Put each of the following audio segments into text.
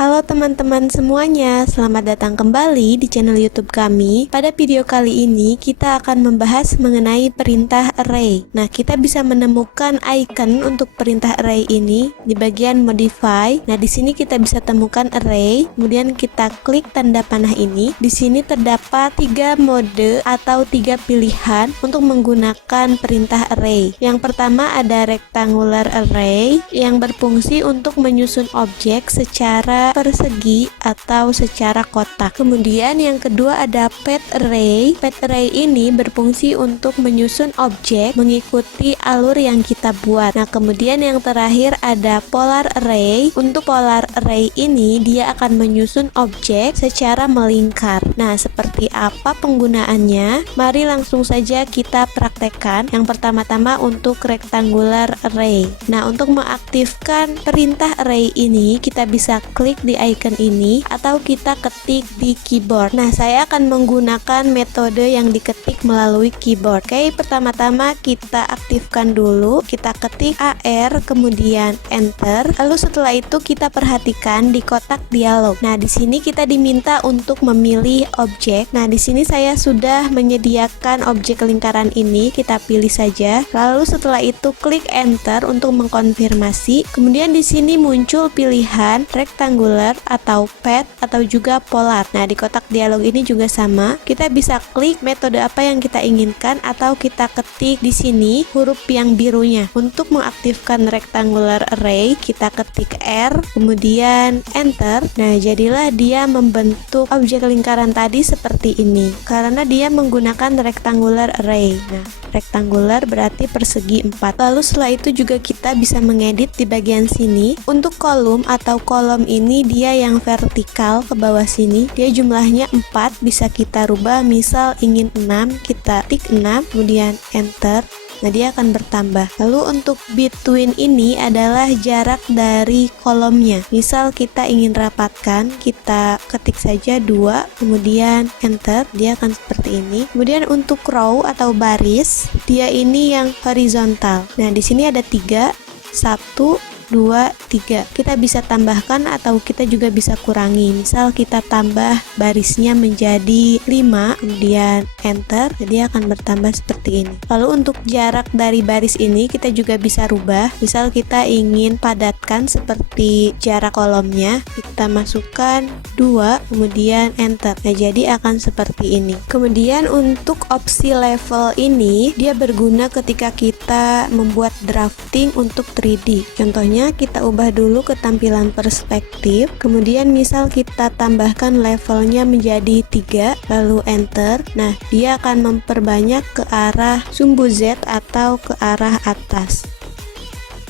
Halo teman-teman semuanya, selamat datang kembali di channel YouTube kami. Pada video kali ini kita akan membahas mengenai perintah array. Nah, kita bisa menemukan icon untuk perintah array ini di bagian modify. Nah, di sini kita bisa temukan array, kemudian kita klik tanda panah ini. Di sini terdapat 3 mode atau 3 pilihan untuk menggunakan perintah array. Yang pertama ada rectangular array yang berfungsi untuk menyusun objek secara persegi atau secara kotak. Kemudian yang kedua ada path array. Path array ini berfungsi untuk menyusun objek mengikuti alur yang kita buat. Nah, kemudian yang terakhir ada polar array. Untuk polar array ini dia akan menyusun objek secara melingkar. Nah, seperti apa penggunaannya? Mari langsung saja kita praktekkan. Yang pertama-tama untuk rectangular array. Nah, untuk mengaktifkan perintah array ini kita bisa klik di icon ini atau kita ketik di keyboard. Nah, saya akan menggunakan metode yang diketik melalui keyboard. Oke, pertama-tama kita aktifkan dulu. Kita ketik AR kemudian enter. Lalu setelah itu kita perhatikan di kotak dialog. Nah, di sini kita diminta untuk memilih objek. Nah, di sini saya sudah menyediakan objek lingkaran ini. Kita pilih saja. Lalu setelah itu klik enter untuk mengkonfirmasi. Kemudian di sini muncul pilihan rectangular atau path atau juga polar. Nah, di kotak dialog ini juga sama. Kita bisa klik metode apa yang kita inginkan atau kita ketik di sini huruf yang birunya. Untuk mengaktifkan rectangular array, kita ketik R, kemudian enter. Nah, jadilah dia membentuk objek lingkaran tadi seperti ini. Karena dia menggunakan rectangular array. Nah, rectangular berarti persegi 4. Lalu setelah itu juga kita bisa mengedit di bagian sini. Untuk kolom atau kolom ini dia yang vertikal ke bawah sini. Dia jumlahnya 4, bisa kita rubah. Misal ingin 6, kita tik 6, kemudian enter. Nah, dia akan bertambah. Lalu untuk between ini adalah jarak dari kolomnya. Misal kita ingin rapatkan, kita ketik saja 2, kemudian enter. Dia akan seperti ini. Kemudian untuk row atau baris, dia ini yang horizontal. Nah, di sini ada 3, 1, 2, 3. Kita bisa tambahkan atau kita juga bisa kurangi. Misal kita tambah barisnya menjadi 5, kemudian enter, jadi akan bertambah seperti ini. Lalu untuk jarak dari baris ini kita juga bisa rubah. Misal kita ingin padatkan seperti jarak kolomnya, kita masukkan 2, kemudian enter. Nah, jadi akan seperti ini. Kemudian untuk opsi level ini dia berguna ketika kita membuat drafting untuk 3D. Contohnya kita ubah dulu ke tampilan perspektif, kemudian misal kita tambahkan levelnya menjadi 3, lalu enter. Nah, dia akan memperbanyak ke arah sumbu Z atau ke arah atas.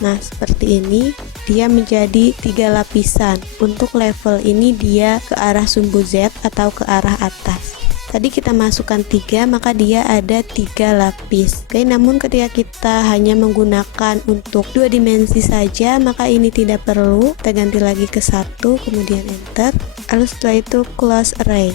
Nah, seperti ini dia menjadi 3 lapisan. Untuk level ini dia ke arah sumbu Z atau ke arah atas. Tadi kita masukkan 3, maka dia ada 3 lapis. Oke, namun ketika kita hanya menggunakan untuk 2 dimensi saja, maka ini tidak perlu. Kita ganti lagi ke 1, kemudian enter. Lalu setelah itu close array.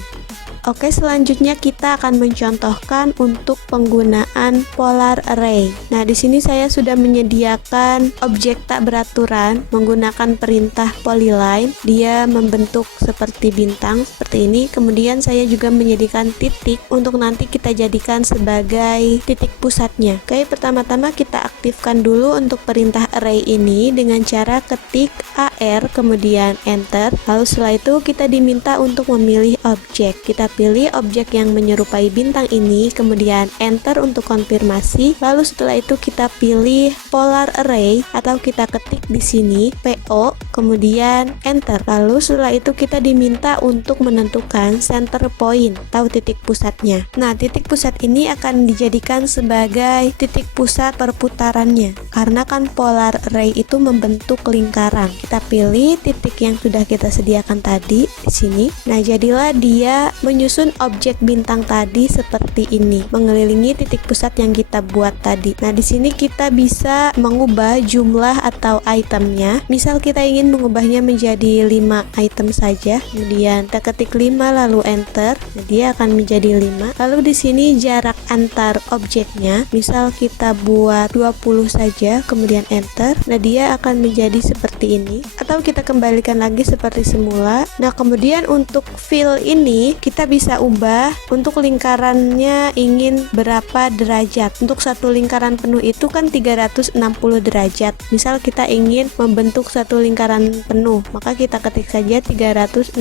Oke, selanjutnya kita akan mencontohkan untuk penggunaan polar array. Nah, di sini saya sudah menyediakan objek tak beraturan menggunakan perintah polyline. Dia membentuk seperti bintang seperti ini. Kemudian saya juga menyediakan titik untuk nanti kita jadikan sebagai titik pusatnya. Oke, pertama-tama kita aktifkan dulu untuk perintah array ini dengan cara ketik AR kemudian enter. Lalu setelah itu kita diminta untuk memilih objek. Kita pilih objek yang menyerupai bintang ini, kemudian enter untuk konfirmasi. Lalu setelah itu kita pilih polar array atau kita ketik di sini PO, kemudian enter. Lalu setelah itu kita diminta untuk menentukan center point atau titik pusatnya. Nah, titik pusat ini akan dijadikan sebagai titik pusat perputarannya. Karena kan polar array itu membentuk lingkaran. Kita pilih titik yang sudah kita sediakan tadi di sini. Nah, jadilah dia menyusun objek bintang tadi seperti ini, mengelilingi titik pusat yang kita buat tadi. Nah, di sini kita bisa mengubah jumlah atau itemnya. Misal kita ingin mengubahnya menjadi 5 item saja, kemudian kita ketik 5 lalu enter. Nah, dia akan menjadi 5. Lalu di sini jarak antar objeknya, misal kita buat 20 saja, kemudian enter. Nah, dia akan menjadi seperti ini. Atau atau kita kembalikan lagi seperti semula. Nah, kemudian untuk fill ini kita bisa ubah untuk lingkarannya ingin berapa derajat. Untuk satu lingkaran penuh itu kan 360 derajat. Misal kita ingin membentuk satu lingkaran penuh, maka kita ketik saja 360,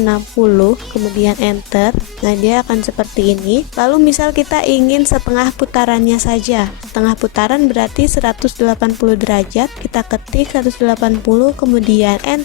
kemudian enter. Nah, dia akan seperti ini. Lalu misal kita ingin setengah putarannya saja. Setengah putaran berarti 180 derajat. Kita ketik 180, kemudian enter.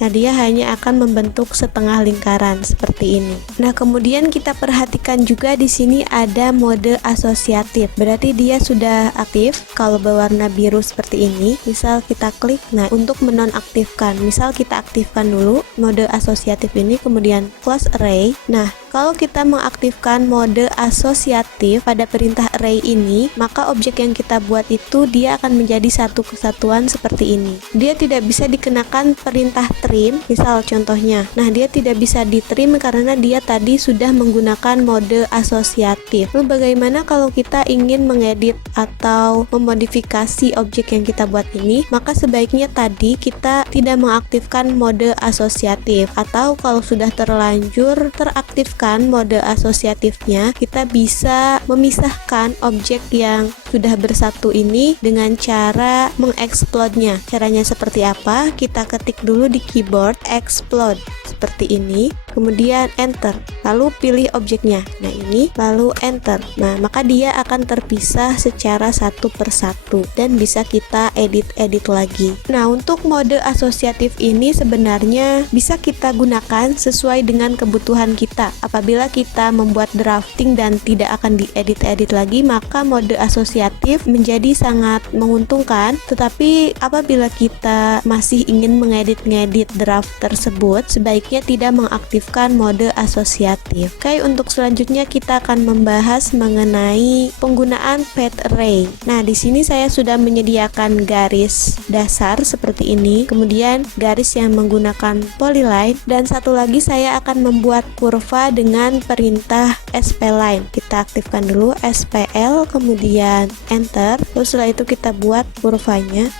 Nah, dia hanya akan membentuk setengah lingkaran seperti ini. Nah, kemudian kita perhatikan juga di sini ada mode asosiatif. Berarti dia sudah aktif kalau berwarna biru seperti ini. Misal kita klik, nah untuk menonaktifkan, misal kita aktifkan dulu mode asosiatif ini, kemudian close array. Nah, kalau kita mengaktifkan mode asosiatif pada perintah array ini, maka objek yang kita buat itu dia akan menjadi satu kesatuan seperti ini. Dia tidak bisa dikenakan perintah trim, misal contohnya. Nah, dia tidak bisa di trim karena dia tadi sudah menggunakan mode asosiatif. Lalu bagaimana kalau kita ingin mengedit atau memodifikasi objek yang kita buat ini? Maka sebaiknya tadi kita tidak mengaktifkan mode asosiatif, atau kalau sudah terlanjur teraktifkan mode asosiatifnya, kita bisa memisahkan objek yang sudah bersatu ini dengan cara mengeksplodnya. Caranya seperti apa? Kita ketik dulu di keyboard explode seperti ini, kemudian enter, lalu pilih objeknya. Nah, ini lalu enter. Nah, maka dia akan terpisah secara satu persatu dan bisa kita edit lagi. Nah, untuk mode asosiatif ini sebenarnya bisa kita gunakan sesuai dengan kebutuhan kita. Apabila kita membuat drafting dan tidak akan diedit lagi, maka mode asosiatif menjadi sangat menguntungkan. Tetapi apabila kita masih ingin mengedit draft tersebut, sebaiknya tidak mengaktifkan mode asosiatif. Oke, untuk selanjutnya kita akan membahas mengenai penggunaan path array. Nah, di sini saya sudah menyediakan garis dasar seperti ini, kemudian garis yang menggunakan polyline, dan satu lagi saya akan membuat kurva dengan perintah spline. Kita aktifkan dulu spl, kemudian enter. Lalu setelah itu kita buat kurvanya,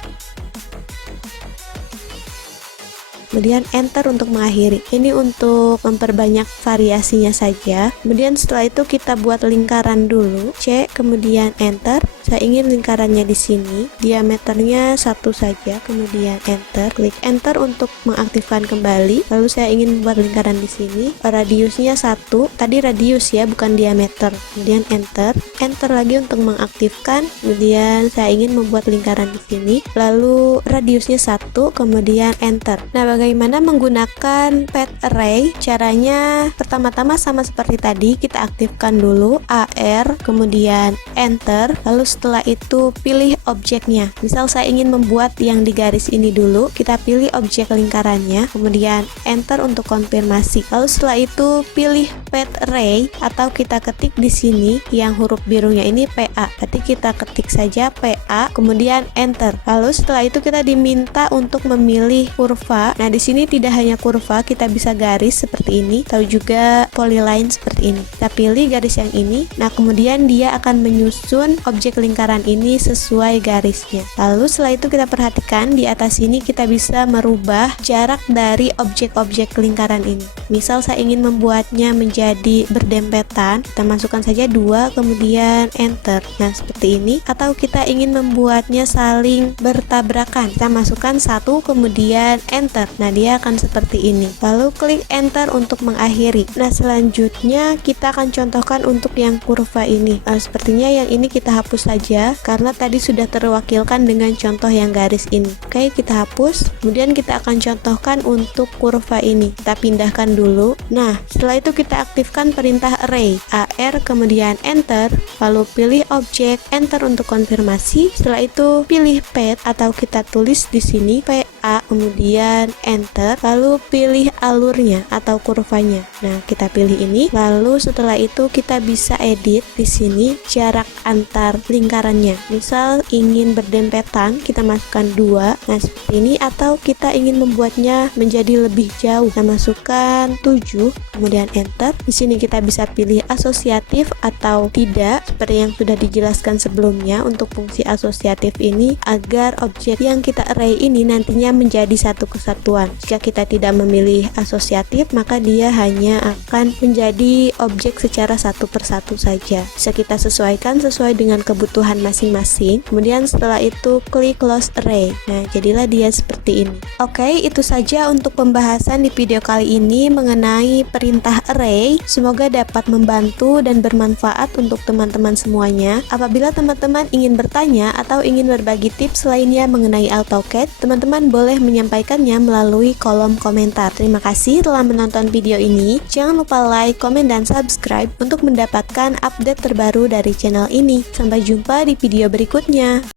kemudian enter untuk mengakhiri. Ini untuk memperbanyak variasinya saja. Kemudian setelah itu kita buat lingkaran dulu, C, kemudian enter. Saya ingin lingkarannya di sini, diameternya 1 saja, kemudian enter. Klik enter untuk mengaktifkan kembali. Lalu saya ingin membuat lingkaran di sini, radiusnya 1. Tadi radius ya, bukan diameter. Kemudian enter. Enter lagi untuk mengaktifkan. Kemudian saya ingin membuat lingkaran di sini, lalu radiusnya 1, kemudian enter. Nah, bagaimana menggunakan path array? Caranya pertama-tama sama seperti tadi, kita aktifkan dulu AR, kemudian enter, lalu setelah itu pilih objeknya. Misal saya ingin membuat yang di garis ini dulu, kita pilih objek lingkarannya, kemudian enter untuk konfirmasi. Lalu setelah itu pilih path array, atau kita ketik di sini yang huruf birunya ini PA. Berarti kita ketik saja PA, kemudian enter. Lalu setelah itu kita diminta untuk memilih kurva. Nah, di sini tidak hanya kurva, kita bisa garis seperti ini, atau juga polyline seperti ini. Kita pilih garis yang ini. Nah, kemudian dia akan menyusun objek lingkaran ini sesuai garisnya. Lalu setelah itu kita perhatikan di atas sini kita bisa merubah jarak dari objek-objek lingkaran ini. Misal saya ingin membuatnya menjadi berdempetan, kita masukkan saja 2, kemudian enter. Nah, seperti ini. Atau kita ingin membuatnya saling bertabrakan, kita masukkan 1, kemudian enter. Nah, dia akan seperti ini. Lalu klik enter untuk mengakhiri. Nah, selanjutnya kita akan contohkan untuk yang kurva ini. Sepertinya yang ini kita hapus saja karena tadi sudah terwakilkan dengan contoh yang garis ini. Oke, kita hapus. Kemudian kita akan contohkan untuk kurva ini. Kita pindahkan dulu. Nah, setelah itu kita aktifkan perintah array, AR, kemudian enter, lalu pilih objek, enter untuk konfirmasi. Setelah itu pilih path, atau kita tulis di sini PA, kemudian enter, lalu pilih alurnya atau kurvanya. Nah, kita pilih ini. Lalu setelah itu kita bisa edit di sini jarak antar lingkarannya. Misal ingin berdempetan, kita masukkan 2. Nah, seperti ini. Atau kita ingin membuatnya menjadi lebih jauh, kita masukkan 7, kemudian enter. Di sini kita bisa pilih asosiatif atau tidak, seperti yang sudah dijelaskan sebelumnya. Untuk fungsi asosiatif ini agar objek yang kita array ini nantinya menjadi satu kesatuan. Jika kita tidak memilih asosiatif, maka dia hanya akan menjadi objek secara satu persatu saja. Bisa kita sesuaikan sesuai dengan kebutuhan masing-masing. Kemudian setelah itu klik close array. Nah, jadilah dia seperti ini. Oke, itu saja untuk pembahasan di video kali ini mengenai perintah array. Semoga dapat membantu dan bermanfaat untuk teman-teman semuanya. Apabila teman-teman ingin bertanya atau ingin berbagi tips lainnya mengenai AutoCAD, teman-teman boleh menyampaikannya melalui kolom komentar. Terima kasih telah menonton video ini. Jangan lupa like, komen, dan subscribe untuk mendapatkan update terbaru dari channel ini. Sampai jumpa di video berikutnya.